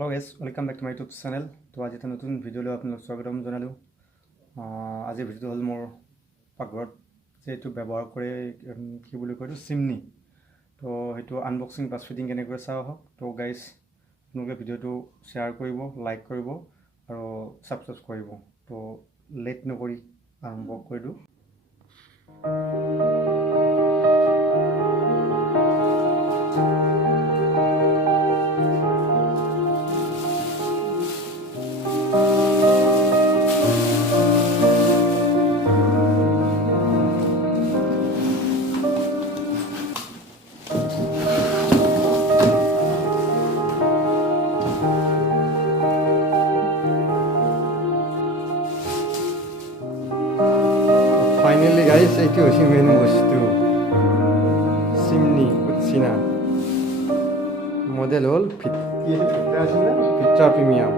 Hello guys, welcome back to my YouTube channel. তো আজি এটা নতুন ভিডিও লৈ আপোনালোকক স্বাগতম জনালোঁ। আজি ভিডিওটো হ'ল মোৰ পাকঘৰত যেটো ব্যৱহাৰ কৰে কি বুলি কয় চিমনি। তো সেইটো আনবক্সিং প্লাছ ফিটিং কেনেকৈ চাওঁ হওক। তো গাইজ আপোনালোকে ভিডিওটো শ্বেয়াৰ কৰিব, লাইক কৰিব আৰু ছাবস্ক্ৰাইব কৰিব। তো লেট নকৰি আৰম্ভ কৰি দিওঁ। Finally guys, ito si main bostu chimney Kutchina model hol Fitra Premium.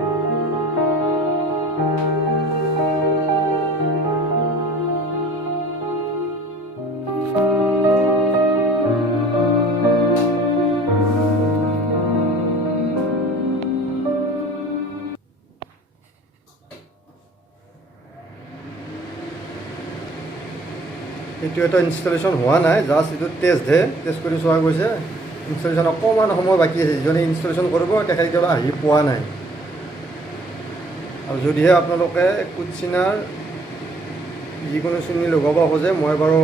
এইটো এটা ইনষ্টলেশ্যন হোৱা নাই, জাষ্ট এইটো টেষ্ট কৰি চোৱা গৈছে। ইনষ্টলেশ্যন অকণমান সময় বাকী আছে, যিজনে ইনষ্টলেশ্যন কৰিব তেখেতসকলে আহি পোৱা নাই। আৰু যদিহে আপোনালোকে কুটচিনাৰ যিকোনো চিমনি লগাব খোজে, মই বাৰু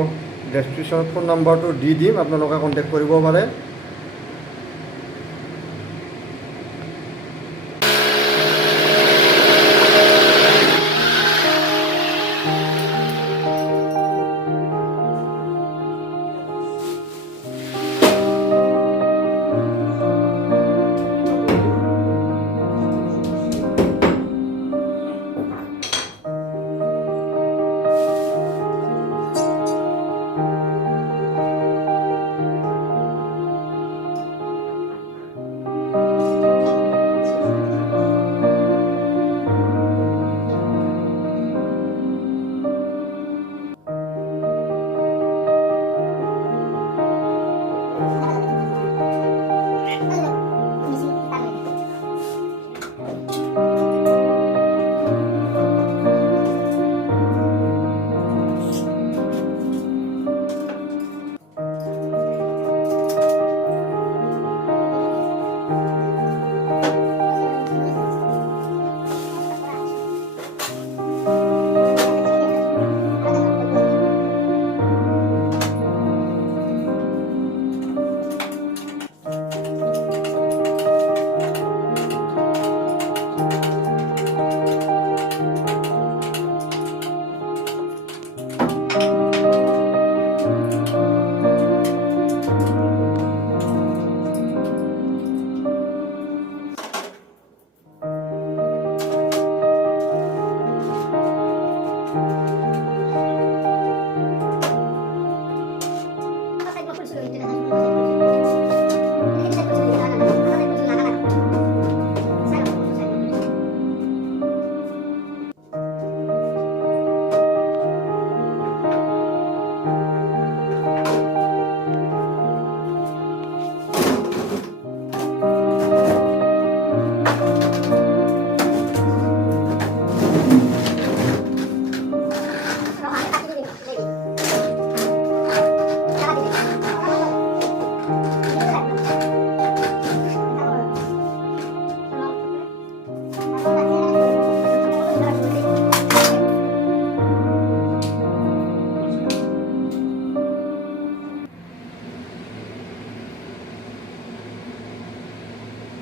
ডেছক্ৰিপশ্যনত ফোন নম্বৰটো দি দিম, আপোনালোকে কণ্টেক্ট কৰিব পাৰে।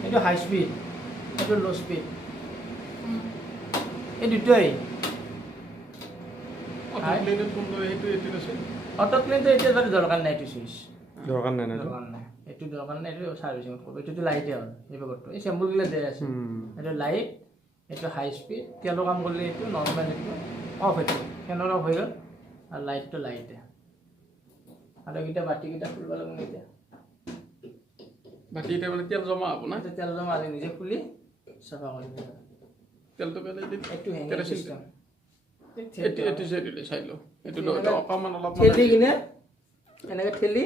Itu high speed, itu low speed. Itu dutoই. Auto clean kondo etu আছে. Auto clean তো এটা দরকার নাই এটো সুইচ। দৰকাৰ নাই না এটো দরকার নাই, এটো সার্ভিসিং করব। এটো লাইটে হল। এই ব্যাপারটা এই স্যাম্পল গুলো দেয়া আছে। এটো লাইট, এটো হাই স্পিড, তেলো কাম করলে এটো নরমাল এটো অফ হইতো। ফ্যানর অফ হইল আর লাইট তো লাইটে। আর এটা বাটি কিটা খুলবা লাগবে এটা। বাকি এটা মানে তেল জমা হবো না, তেল জমা আগে নিজে খুলি সাফা করে দিই। তেল তো পেলে দিন একটু হ্যাঙ্গার সিস্টেম। এটো সেটিলে চাইলো। এটো অকমান অলপ ঠেলি কিনে এনেকে ঠেলি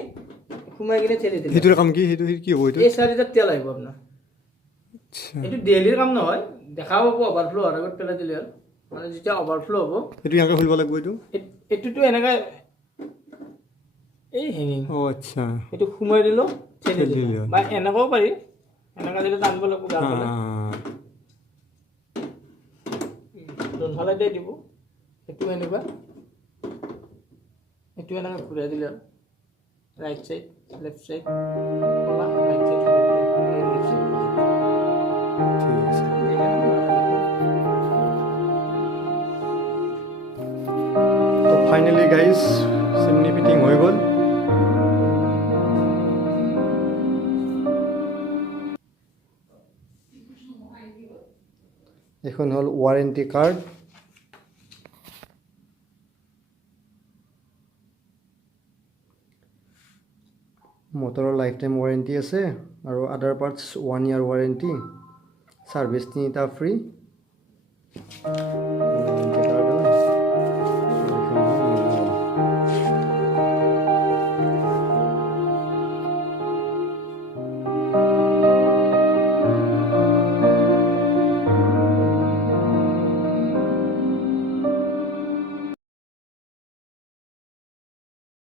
ঘুমাই কিনে ঠেলি দিলে সেইটোৰ কাম কি, সেইটো কি হ'ব? এইটো এই চাৰিটা তেল আহিব আপোনাৰ আচ্ছা এইটো ডেইলিৰ কাম নহয় দেখা পাব অভাৰফ্ল' হোৱাৰ আগত পেলাই দিলে হ'ল মানে যেতিয়া অভাৰফ্ল' হ'ব এইটো ইয়াকে খুলিব লাগিব এইটো এইটোতো এনেকৈ এই হেঙিং আচ্ছা এইটো সোমাই দিলোঁ ঠেলি দিলোঁ বা এনেকুৱাও পাৰি এনেকুৱা দিলে টানিব লাগিব গাৰ ফালে যোনফালে দিয়ে দিব এইটো এনেকুৱা এইটো এনেকৈ ঘূৰাই দিলে হ'ল ৰাইট চাইড লেফ্ট চাইড ক'লা ৰাইট চাইড লেফ্ট চাইড ঠিক আছে তো ফাইনেলি গাইজ চিমনি ফিটিং হৈ গ'ল এখন হ'ল ৱাৰেণ্টি কাৰ্ড মটৰৰ লাইফ টাইম ৱাৰেণ্টি আছে আৰু আদাৰ পাৰ্টছ 1 year ৱাৰেণ্টি ছাৰ্ভিচ 3টা ফ্ৰী